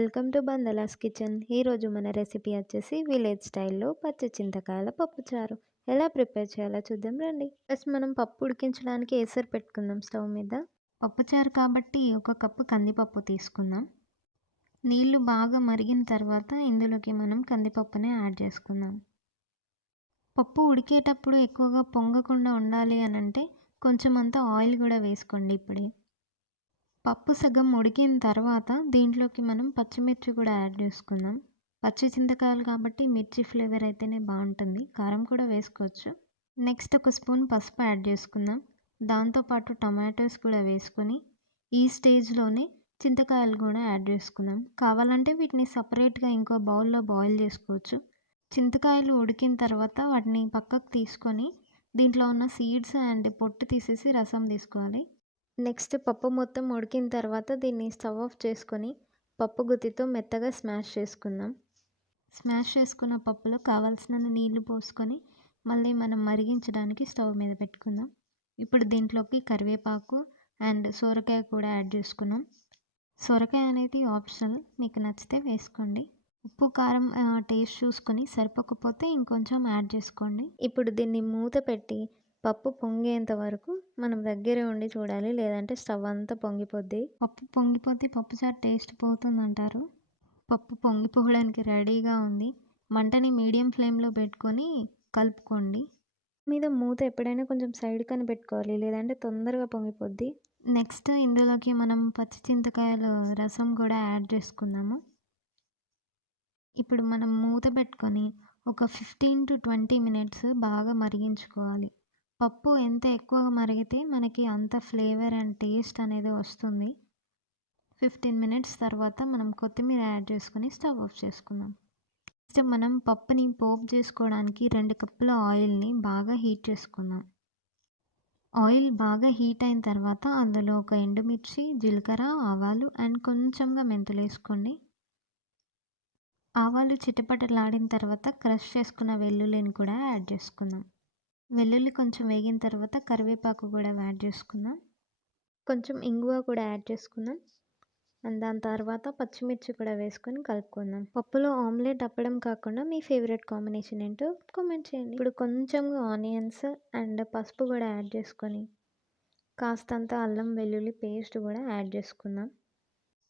Welcome to Bandala's kitchen. ఈరోజు మన recipe వచ్చేసి విలేజ్ స్టైల్లో పచ్చి చింతకాయల పప్పుచారు. ఎలా ప్రిపేర్ చేయాలో చూద్దాం రండి. ఫస్ట్ మనం పప్పు ఉడికించడానికి ఎసరు పెట్టుకుందాం స్టవ్ మీద. పప్పుచారు కాబట్టి ఒక కప్పు కందిపప్పు తీసుకుందాం. నీళ్లు బాగా మరిగిన తర్వాత ఇందులోకి మనం కందిపప్పుని యాడ్ చేసుకుందాం. పప్పు ఉడికేటప్పుడు ఎక్కువగా పొంగకుండా ఉండాలి అని అంటే కొంచెం అంతా ఆయిల్ కూడా వేసుకోండి ఇప్పుడే. పప్పు సగం ఉడికిన తర్వాత దీంట్లోకి మనం పచ్చిమిర్చి కూడా యాడ్ చేసుకుందాం. పచ్చి చింతకాయలు కాబట్టి మిర్చి ఫ్లేవర్ అయితేనే బాగుంటుంది. కారం కూడా వేసుకోవచ్చు. నెక్స్ట్ ఒక స్పూన్ పసుపు యాడ్ చేసుకుందాం. దాంతోపాటు టమాటోస్ కూడా వేసుకొని ఈ స్టేజ్లోనే చింతకాయలు కూడా యాడ్ చేసుకుందాం. కావాలంటే వీటిని సపరేట్గా ఇంకో బౌల్లో బాయిల్ చేసుకోవచ్చు. చింతకాయలు ఉడికిన తర్వాత వాటిని పక్కకు తీసుకొని దీంట్లో ఉన్న సీడ్స్ అండ్ పొట్టు తీసేసి రసం తీసుకోవాలి. నెక్స్ట్ పప్పు మొత్తం ఉడికిన తర్వాత దీన్ని స్టవ్ ఆఫ్ చేసుకొని పప్పు గుత్తితో మెత్తగా స్మాష్ చేసుకుందాం. స్మాష్ చేసుకున్న పప్పులో కావాల్సినన్ని నీళ్లు పోసుకొని మళ్ళీ మనం మరిగించడానికి స్టవ్ మీద పెట్టుకుందాం. ఇప్పుడు దీంట్లోకి కరివేపాకు అండ్ సొరకాయ కూడా యాడ్ చేసుకున్నాం. సొరకాయ అనేది ఆప్షనల్, మీకు నచ్చితే వేసుకోండి. ఉప్పు కారం టేస్ట్ చూసుకొని సరిపోకపోతే ఇంకొంచెం యాడ్ చేసుకోండి. ఇప్పుడు దీన్ని మూత పెట్టి పప్పు పొంగేంత వరకు మనం దగ్గరే ఉండి చూడాలి, లేదంటే స్టవ్ అంతా పొంగిపోద్ది. పప్పు పొంగిపోతే పప్పుచారు టేస్ట్ పోతుందంటారు. పప్పు పొంగిపోవడానికి రెడీగా ఉంది. మంటని మీడియం ఫ్లేమ్లో పెట్టుకొని కలుపుకోండి. మీద మూత ఎప్పుడైనా కొంచెం సైడ్ కని పెట్టుకోవాలి, లేదంటే తొందరగా పొంగిపోద్ది. నెక్స్ట్ ఇందులోకి మనం పచ్చి చింతకాయల రసం కూడా యాడ్ చేసుకుందాము. ఇప్పుడు మనం మూత పెట్టుకొని ఒక 15 to 20 మినిట్స్ బాగా మరిగించుకోవాలి. పప్పు ఎంత ఎక్కువగా మరిగితే మనకి అంత ఫ్లేవర్ అండ్ టేస్ట్ అనేది వస్తుంది. 15 మినిట్స్ తర్వాత మనం కొత్తిమీర యాడ్ చేసుకొని స్టవ్ ఆఫ్ చేసుకుందాం. నెక్స్ట్ మనం పప్పుని పోపు చేసుకోవడానికి 2 కప్పుల ఆయిల్ని బాగా హీట్ చేసుకుందాం. ఆయిల్ బాగా హీట్ అయిన తర్వాత అందులో ఒక ఎండుమిర్చి, జీలకర్ర, ఆవాలు అండ్ కొంచెంగా మెంతులు వేసుకోండి. ఆవాలు చిటపటలాడిన తర్వాత క్రష్ చేసుకున్న వెల్లుల్లిని కూడా యాడ్ చేసుకుందాం. వెల్లుల్లి కొంచెం వేగిన తర్వాత కరివేపాకు కూడా యాడ్ చేసుకుందాం. కొంచెం ఇంగువ కూడా యాడ్ చేసుకుందాం. అండ్ దాని తర్వాత పచ్చిమిర్చి కూడా వేసుకొని కలుపుకుందాం. పప్పులో ఆమ్లెట్ అప్పడం కాకుండా మీ ఫేవరెట్ కాంబినేషన్ ఏంటో కామెంట్ చేయండి. ఇప్పుడు కొంచెంగా ఆనియన్స్ అండ్ పసుపు కూడా యాడ్ చేసుకొని కాస్తంత అల్లం వెల్లుల్లి పేస్ట్ కూడా యాడ్ చేసుకుందాం.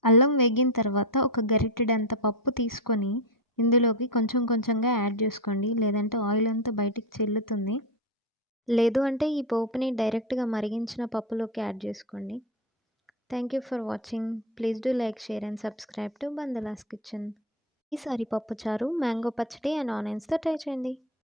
అల్లం వేగిన తర్వాత ఒక గరిటెడంత పప్పు తీసుకొని ఇందులోకి కొంచెం కొంచెంగా యాడ్ చేసుకోండి, లేదంటే ఆయిల్ అంతా బయటికి చెల్లుతుంది. లేదు అంటే ఈ పోపుని డైరెక్ట్గా మరిగించిన పప్పులోకి యాడ్ చేసుకోండి. Thank you for watching. Please do like, share and subscribe to Bandala's kitchen. ఈసారి పప్పుచారు మ్యాంగో పచ్చడి అండ్ ఆనియన్స్తో ట్రై చేయండి.